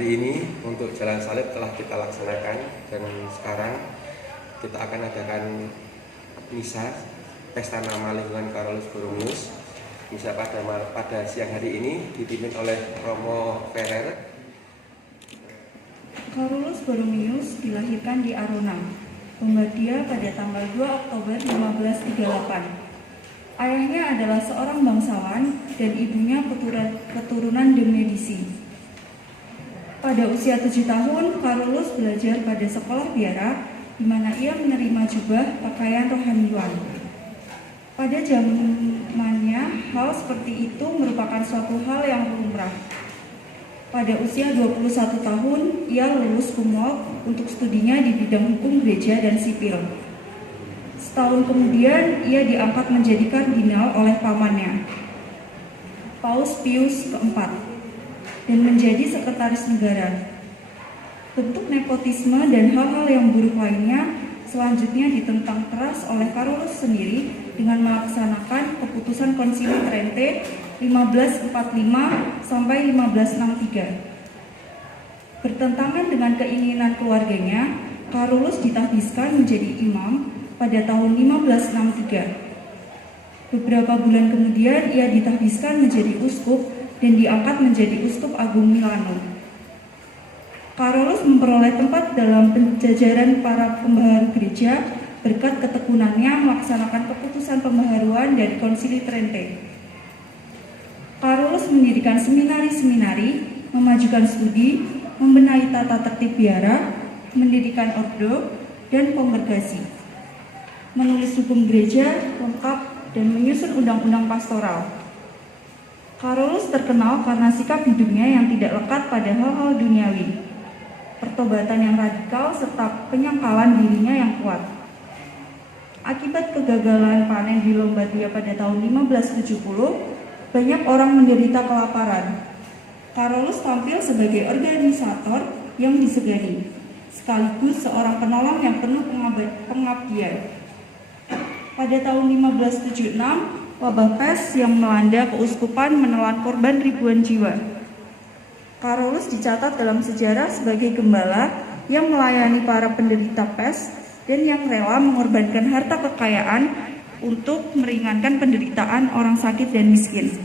hari ini untuk jalan salib telah kita laksanakan, dan sekarang kita akan adakan misa pesta nama lingkungan Carolus Borromeus. Misa pada siang hari ini dipimpin oleh Romo Ferrer. Carolus Borromeus dilahirkan di Arona, Lombardia pada tanggal 2 Oktober 1538. Ayahnya adalah seorang bangsawan dan ibunya keturunan de Medici. Pada usia 7 tahun, Carolus belajar pada sekolah biara, di mana ia menerima jubah pakaian rohaniwan. Pada zamannya, hal seperti itu merupakan suatu hal yang lumrah. Pada usia 21 tahun, ia lulus kumlot untuk studinya di bidang hukum gereja dan sipil. Setahun kemudian, ia diangkat menjadi kardinal oleh pamannya, Paus Pius keempat, dan menjadi sekretaris negara. Bentuk nepotisme dan hal-hal yang buruk lainnya selanjutnya ditentang keras oleh Carolus sendiri dengan melaksanakan keputusan Konsili Trente 1545 sampai 1563. Bertentangan dengan keinginan keluarganya, Carolus ditahbiskan menjadi imam pada tahun 1563. Beberapa bulan kemudian ia ditahbiskan menjadi uskup dan diangkat menjadi uskup agung Milano. Carolus memperoleh tempat dalam penjajaran para pembaharu gereja berkat ketekunannya melaksanakan keputusan pembaharuan dari Konsili Trente. Carolus mendirikan seminari-seminari, memajukan studi, membenahi tata tertib biara, mendirikan ordo, dan kongregasi, menulis hukum gereja lengkap, dan menyusun undang-undang pastoral. Carolus terkenal karena sikap hidupnya yang tidak lekat pada hal-hal duniawi, pertobatan yang radikal, serta penyangkalan dirinya yang kuat. Akibat kegagalan panen di Lombardia pada tahun 1570, banyak orang menderita kelaparan. Carolus tampil sebagai organisator yang disegani, sekaligus seorang penolong yang penuh pengabdian. Pada tahun 1576, wabah pes yang melanda keuskupan menelan korban ribuan jiwa. Carolus dicatat dalam sejarah sebagai gembala yang melayani para penderita pes dan yang rela mengorbankan harta kekayaan untuk meringankan penderitaan orang sakit dan miskin.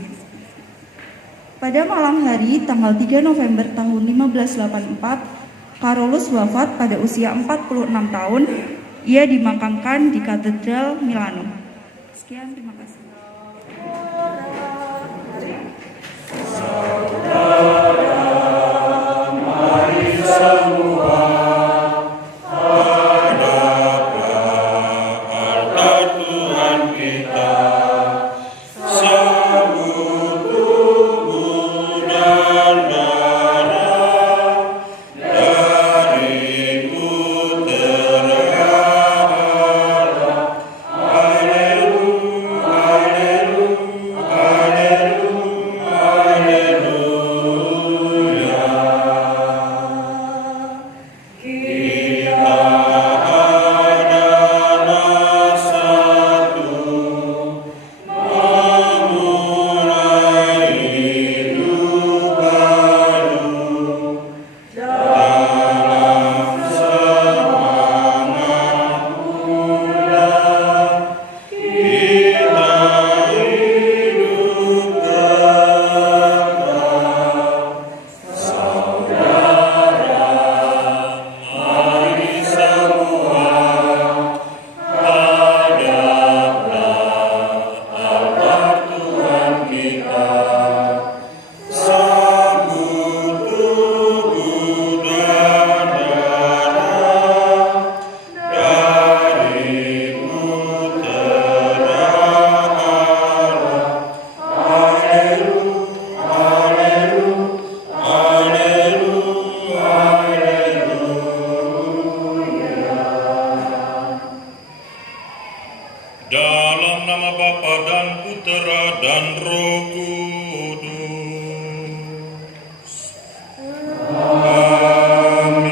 Pada malam hari tanggal 3 November tahun 1584, Carolus wafat pada usia 46 tahun. Ia dimakamkan di Katedral Milano. Sekian, terima kasih. Dalam nama Bapa dan Putera dan Roh Kudus. Amin.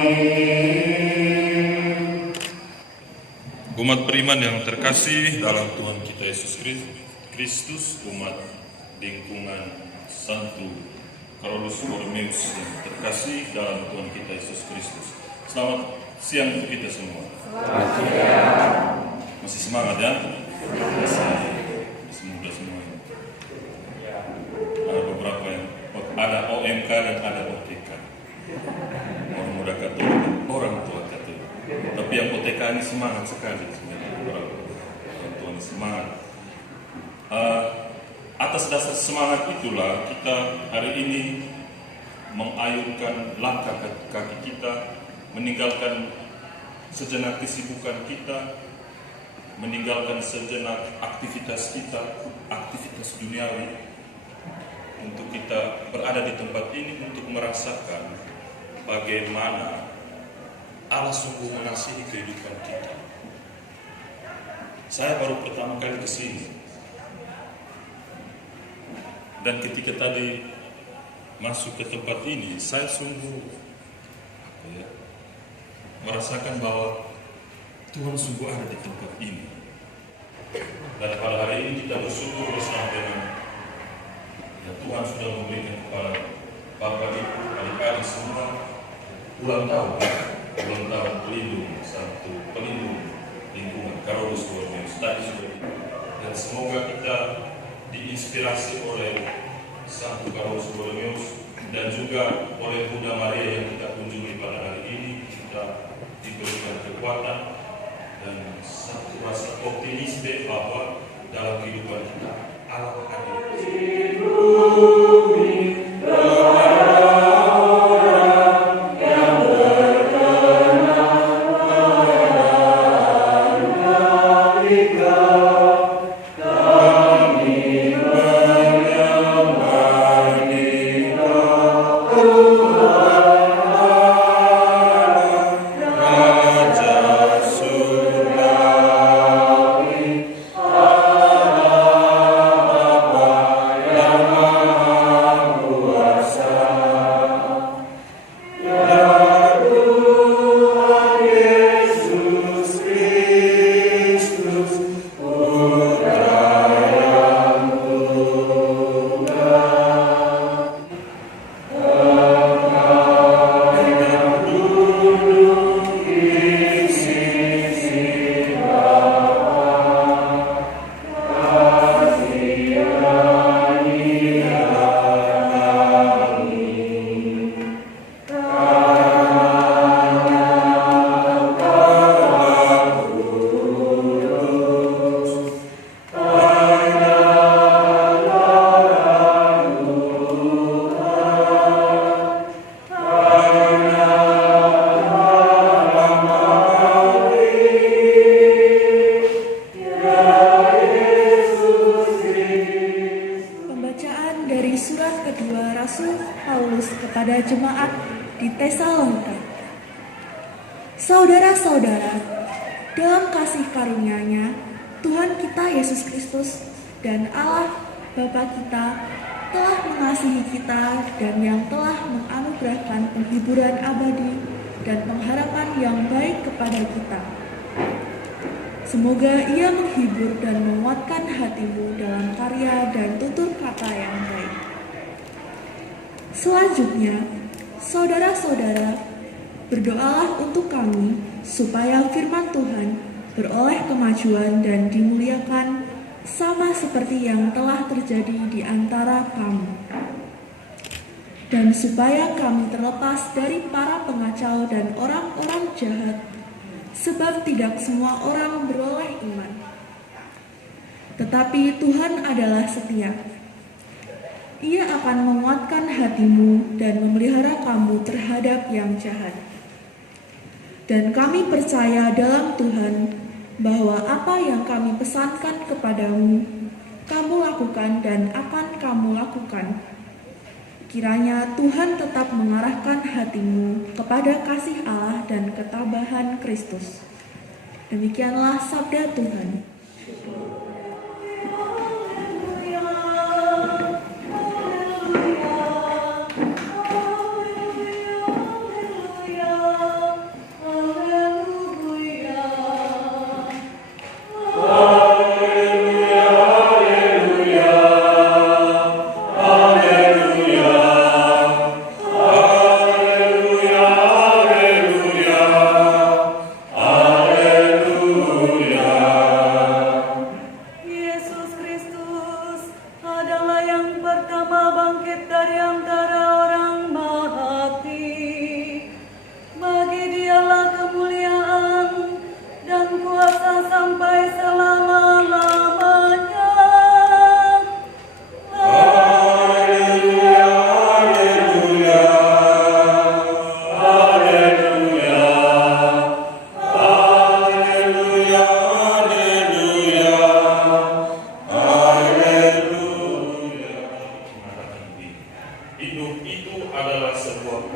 Umat beriman yang terkasih dalam Tuhan kita Yesus Kristus, umat lingkungan Santo Carolus Borromeus yang terkasih dalam Tuhan kita Yesus Kristus. Selamat siang untuk kita semua. Masih semangat ya? Masih muda semua. Ada beberapa yang ada OMK dan ada OTK. Orang muda Katolik, orang tua Katolik. Tapi yang OTK ini semangat sekali sebenarnya. Orang tua ini semangat. Atas dasar semangat itulah kita hari ini mengayunkan langkah kaki kita, meninggalkan sejenak kesibukan kita, meninggalkan sejenak aktivitas kita, aktivitas duniawi, untuk kita berada di tempat ini untuk merasakan bagaimana Allah sungguh mengasihi kehidupan kita. Saya baru pertama kali ke sini. Dan ketika tadi masuk ke tempat ini, saya sungguh merasakan bahwa Tuhan sungguh ada di tempat ini. Dan pada hari ini kita bersyukur bersama dengan Tuhan sudah memberikan kepada Bapak Ibu, adik-adik semua ulang tahun pelindung, satu pelindung lingkungan Carolus Borromeus tadi sudah. Dan semoga kita diinspirasi oleh Santo Carolus Borromeus dan juga oleh Bunda Maria yang kita kunjungi pada hari ini. Kita diberikan kekuatan dan satu rasa optimisme bahwa dalam kehidupan kita Allah hadir. kepada jemaat di Tesalonika. Saudara-saudara, dalam kasih karunia-Nya, Tuhan kita Yesus Kristus dan Allah Bapa kita telah mengasihi kita dan yang telah menganugerahkan penghiburan abadi dan pengharapan yang baik kepada kita. Semoga Ia menghibur dan menguatkan hatimu dalam karya dan tutur kata yang baik. Selanjutnya, saudara-saudara, berdoalah untuk kami supaya firman Tuhan beroleh kemajuan dan dimuliakan sama seperti yang telah terjadi di antara kamu. Dan supaya kami terlepas dari para pengacau dan orang-orang jahat, sebab tidak semua orang beroleh iman. Tetapi Tuhan adalah setia. Ia akan menguatkan hatimu dan memelihara kamu terhadap yang jahat. Dan kami percaya dalam Tuhan bahwa apa yang kami pesankan kepadamu, kamu lakukan dan akan kamu lakukan. Kiranya Tuhan tetap mengarahkan hatimu kepada kasih Allah dan ketabahan Kristus. Demikianlah sabda Tuhan.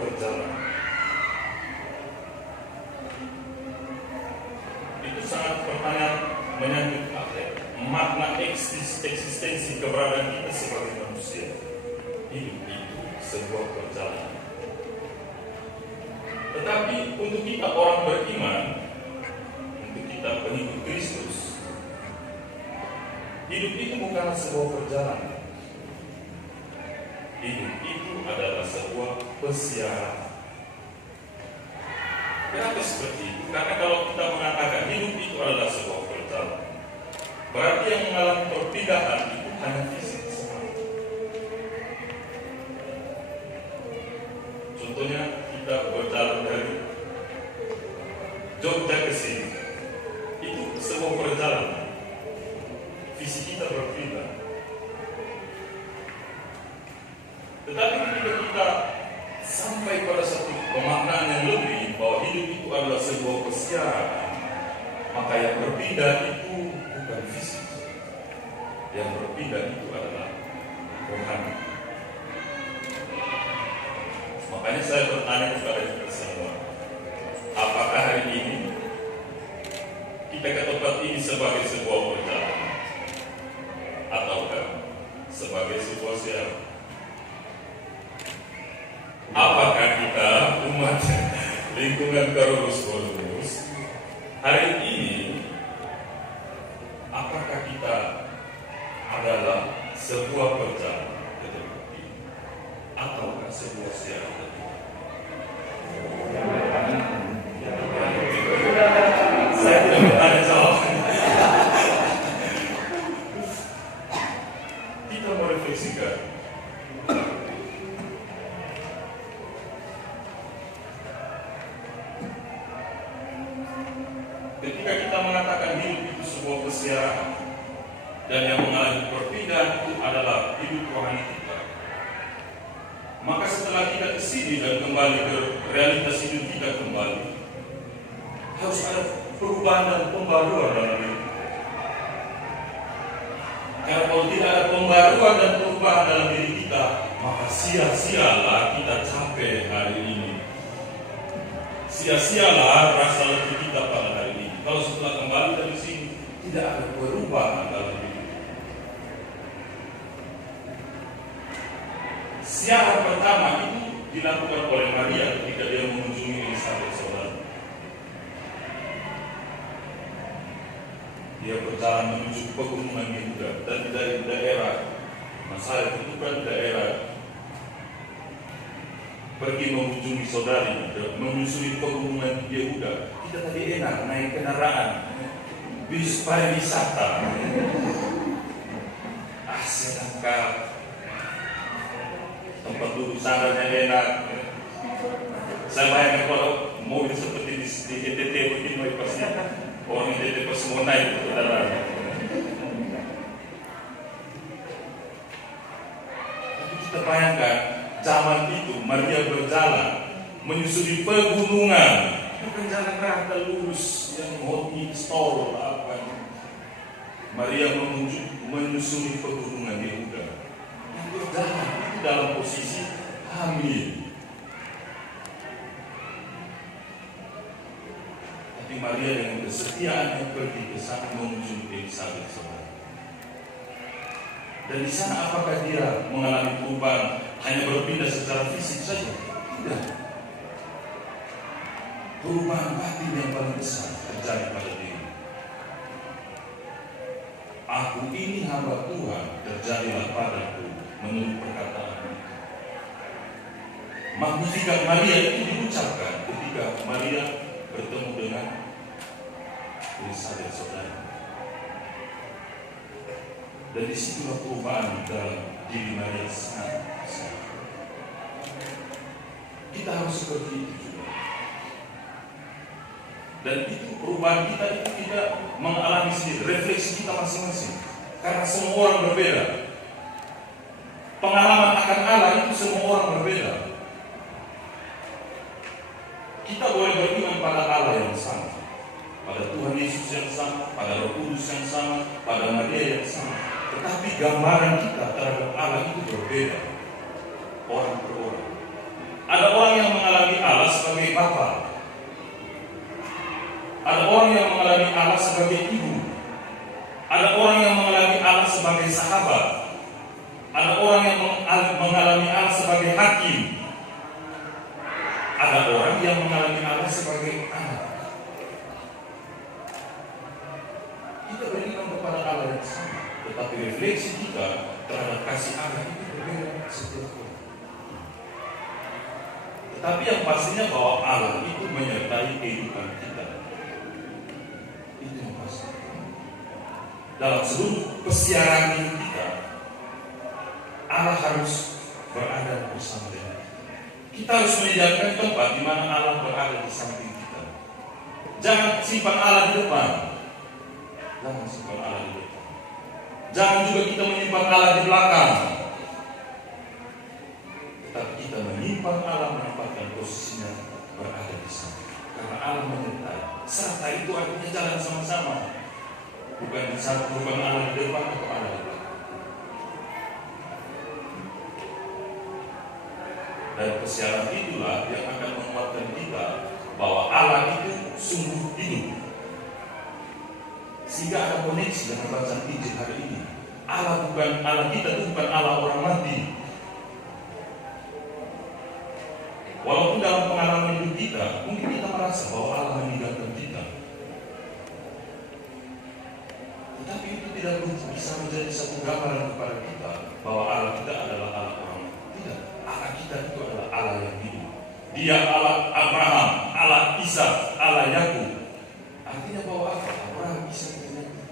berjalan. Itu sangat pertanyaan menyangkut makna eksistensi keberadaan kita sebagai manusia. Hidup itu sebuah perjalanan. Tetapi untuk kita orang beriman, untuk kita pengikut Kristus, hidup itu bukanlah sebuah perjalanan. Hidup itu adalah sebuah pesiaran. Kenapa seperti itu? Karena kalau kita mengatakan hidup itu adalah sebuah perjalanan, berarti yang mengalami perpindahan itu hanya fisik semata. Contohnya kita berjalan dari Jogja ke sini, itu sebuah perjalanan. Fisik kita berpindah. Tetapi ketika kita sampai pada satu pemaknaan yang lebih bahwa hidup itu adalah sebuah pesiaran, maka yang berpindah itu bukan fisik, yang berpindah itu adalah rohani. Makanya saya bertanya kepada kita semua, apakah hari ini kita ke tempat ini sebagai sebuah perjalanan ataukah sebagai sebuah siaran? Apakah kita umat lingkungan Carolus Paulus hari ini, apakah kita adalah sebuah perjalanan ke tempat ini ataukah sebuah siaran? Saya tidak bertanya jawab. Kita merefleksikan. Ketika kita mengatakan hidup itu sebuah pesiaran dan yang mengalami perpindahan itu adalah hidup rohani kita, maka setelah kita kesini dan kembali ke realitas hidup kita kembali, harus ada perubahan dan pembaruan dalam hidup. Karena kalau tidak ada pembaruan dan perubahan dalam diri kita, maka sia-sialah kita capek hari ini. Sia-sialah rasa letih kita pada hari ini. Kalau setelah kembali dari sini tidak ada perubahan dalam hidup. Siaran pertama itu dilakukan oleh Maria ketika dia mengunjungi Elisabet saudara. Dia berjalan menuju pegunungan Yehuda dan dari daerah Nazaret itu kan daerah pergi mengunjungi saudari, menyusuri pegunungan Yehuda. Kita tadi enak naik kendaraan bis pariwisata, sedangkan tempat duduk sandarnya enak. Saya bayangkan kalau mobil seperti di NTT begini, pasti orang NTT pasti mau naik ke kendaraan. Tapi kita bayangkan zaman itu Maria berjalan menyusuri pegunungan, bukan jalan rata lurus yang hotnik stol apa. Maria menyusuri pegunungan Yehuda, yang berjalan itu dalam posisi hamil. Tapi Maria dengan kesetiaannya pergi ke sana mengunjungi Elisabet saudara. Dan di sana apakah dia mengalami perubahan hanya berpindah secara fisik saja? Tidak. Perubahan batin yang paling besar terjadi pada diri. Aku ini hamba Tuhan, terjadilah padaku menurut perkataan. Magnificat Maria itu diucapkan ketika Maria bertemu dengan Elisabet saudara. Dan disitulah perubahan dalam diri Maria sangat besar. Kita harus seperti itu juga. Dan itu perubahan kita itu tidak mengalami sendiri, refleksi kita masing-masing. Karena semua orang berbeda. Pengalaman akan Allah itu semua orang berbeda. Kita boleh beriman pada Allah yang sama, pada Tuhan Yesus yang sama, pada Roh Kudus yang sama, pada Maria yang sama. Tetapi gambaran kita terhadap Allah itu berbeda orang per orang. Ada orang yang bapa. Ada orang yang mengalami Allah sebagai ibu. Ada orang yang mengalami Allah sebagai sahabat. Ada orang yang mengalami Allah sebagai hakim. Ada orang yang mengalami Allah sebagai anak. Kita berikan kepada Allah yang sama, tetapi refleksi kita terhadap kasih Allah itu berbeda setiap orang. Tetapi yang pastinya bahwa Allah itu menyertai kehidupan kita. Itu yang pasti. Dalam seluruh pesiaran hidup kita, Allah harus berada bersama dengan kita. Kita harus menyediakan tempat di mana Allah berada di samping kita. Jangan simpan Allah di depan. Jangan simpan Allah di depan. Jangan juga kita menyimpan Allah di belakang. Tetapi kita menyimpan Allah, menempatkan posisinya berada di sana. Karena Allah menyertai. Serta itu artinya jalan sama-sama. Bukan Allah di depan atau Allah di belakang. Dan kesiaran itulah yang akan menguatkan kita bahwa Allah itu sungguh hidup. Sehingga ada koneksi dengan bacaan Injil hari ini. Allah kita itu bukan Allah orang mati. Walaupun dalam pengalaman hidup kita, mungkin kita merasa bahwa Allah meninggalkan kita. Tetapi itu tidak bisa menjadi satu gambaran kepada kita bahwa Allah kita adalah Allah orang mati. Tidak. Allah kita itu adalah Allah yang hidup. Dia Allah Abraham, Allah Ishak, Allah Yakub. Artinya bahwa Abraham, Ishak dan Yakub,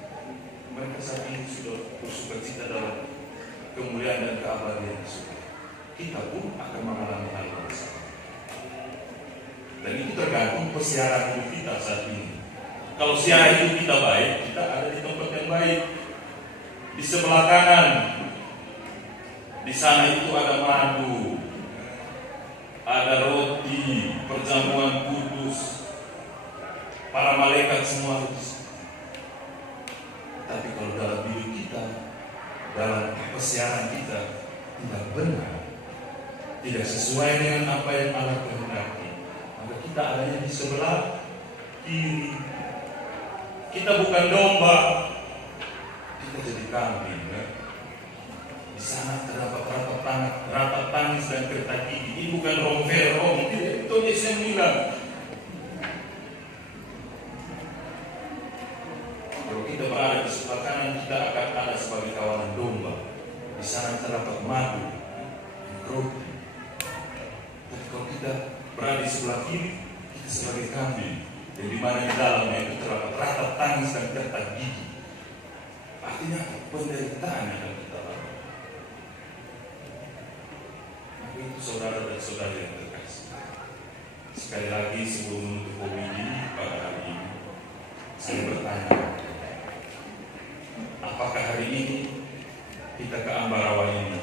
mereka saat ini sudah bersukacita dalam kemuliaan dan keabadian di surga. Kita pun akan mengalami hal yang sama. Dan itu tergantung pesiaran hidup kita saat ini. Kalau siaran hidup kita baik, kita ada di tempat yang baik. Di sebelah kanan, di sana itu ada madu, ada roti, perjamuan kudus, para malaikat semua di sana. Tapi kalau dalam hidup kita, dalam pesiaran kita tidak benar, tidak sesuai dengan apa yang Allah kehendaki, maka kita adanya di sebelah kiri. Kita bukan domba, kita jadi kambing. Ya? Di sana terdapat rapat tangis dan kertas gigi. Ini bukan romverong, itu Yesus yang bilang. Kalau kita berada di sebelah kanan, kita akan ada sebagai kawanan domba. Di sana terdapat madu, roti. Tapi kalau kita berada di sebelah kiri, kita sebagai kambing. Dan di mana di dalamnya itu terdapat rapat tangis dan kertas gigi. Artinya penderitaan yang akan kita lakukan. Maka itu saudara dan saudari yang terkasih. Sekali lagi sebelum menutup komedi pada hari ini, saya bertanya, apakah hari ini kita ke Ambarawa ini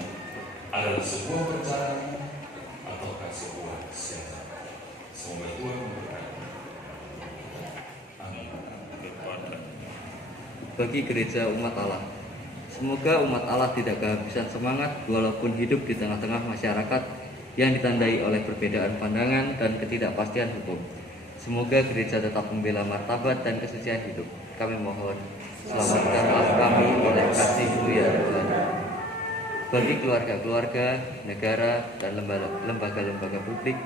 adalah sebuah perjalanan ataukah sebuah kesehatan? Semoga Tuhan memberkati. Amin. Bagi gereja umat Allah, semoga umat Allah tidak kehabisan semangat walaupun hidup di tengah-tengah masyarakat yang ditandai oleh perbedaan pandangan dan ketidakpastian hukum. Semoga gereja tetap membela martabat dan kesucian hidup. Kami mohon, selamatkanlah kami oleh kasih-Mu ya Tuhan. Bagi keluarga-keluarga, negara, dan lembaga-lembaga publik,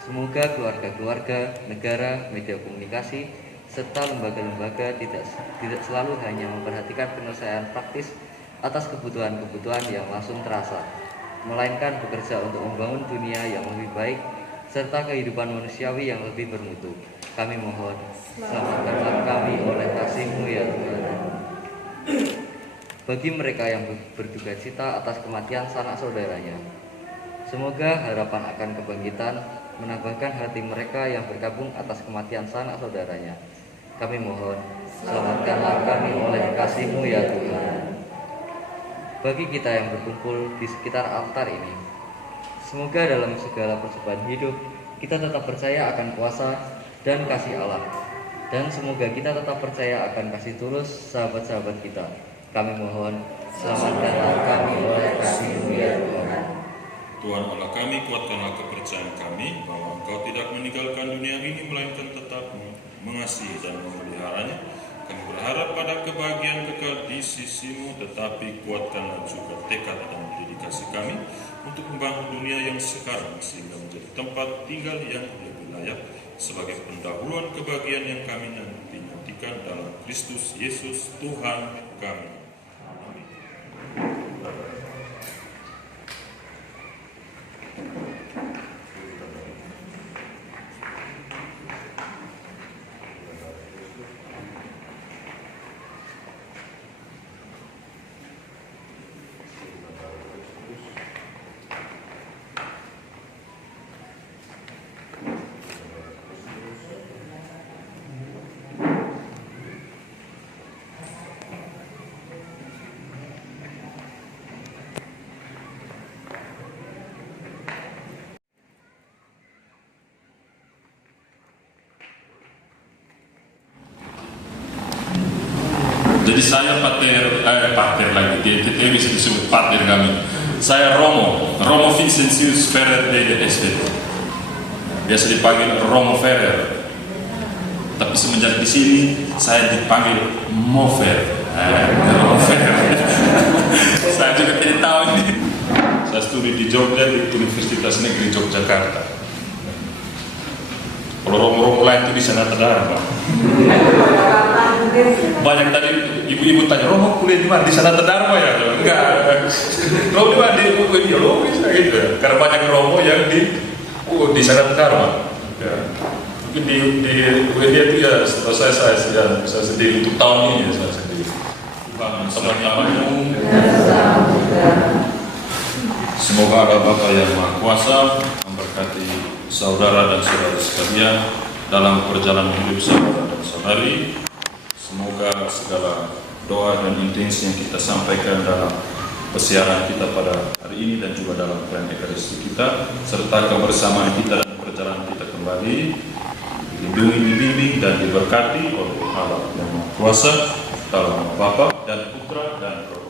semoga keluarga-keluarga, negara, media komunikasi, serta lembaga-lembaga tidak selalu hanya memperhatikan penyelesaian praktis atas kebutuhan-kebutuhan yang langsung terasa, melainkan bekerja untuk membangun dunia yang lebih baik serta kehidupan manusiawi yang lebih bermutu. Kami mohon, selamatkanlah kami oleh kasih-Mu ya Tuhan. Bagi mereka yang berduka cita atas kematian sanak saudaranya, semoga harapan akan kebangkitan menambahkan hati mereka yang berkabung atas kematian sanak saudaranya. Kami mohon, selamatkanlah kami oleh kasih-Mu ya Tuhan. Bagi kita yang berkumpul di sekitar altar ini, semoga dalam segala percobaan hidup kita tetap percaya akan kuasa dan kasih Allah, dan semoga kita tetap percaya akan kasih tulus sahabat-sahabat kita. Kami mohon, selamatkanlah kami oleh kasih-Mu ya Tuhan. Tuhan Allah kami, kuatkanlah kepercayaan kami bahwa Engkau tidak tidak meninggalkan dunia ini, melainkan tetap mengasihi dan memeliharanya. Kami berharap pada kebahagiaan kekal di sisimu, tetapi kuatkanlah juga tekad dan dedikasi kami untuk membangun dunia yang sekarang sehingga menjadi tempat tinggal yang lebih layak sebagai pendahuluan kebahagiaan yang kami nantikan dalam Kristus Yesus Tuhan kami. Amin. Jadi saya pater lagi, dia bisa disebut pater kami. Saya Romo Vincentius Ferrer de Estet. Biasa dipanggil Romo Ferrer. Tapi semenjak di sini saya dipanggil Mofer. Romo Ferrer. Saya juga tidak tahu ini. Saya studi di Jogja di Universitas Negeri Yogyakarta. Kalau Romo lain itu di Sanata Dharma. Banyak tadi ibu-ibu tanya, Romo kuliah di mana? Di Sanata Dharma ya? Enggak. Romo di mana? Di ideologis gitu ya. Karena banyak Romo yang di Sanata Dharma. Ya. Mungkin di UND itu ya setelah saya sendiri untuk tahun ini ya saya sendiri. Teman-teman, semoga Allah Bapa yang Maha Kuasa memberkati saudara dan saudari sekalian dalam perjalanan hidup saudara dan saudari. Semoga segala doa dan intensi yang kita sampaikan dalam persiaran kita pada hari ini dan juga dalam perayaan Ekaristi kita, serta kebersamaan kita dan perjalanan kita kembali, dilindungi, dibimbing dan diberkati oleh Allah yang Maha Kuasa dalam nama Bapa dan Putra dan Roh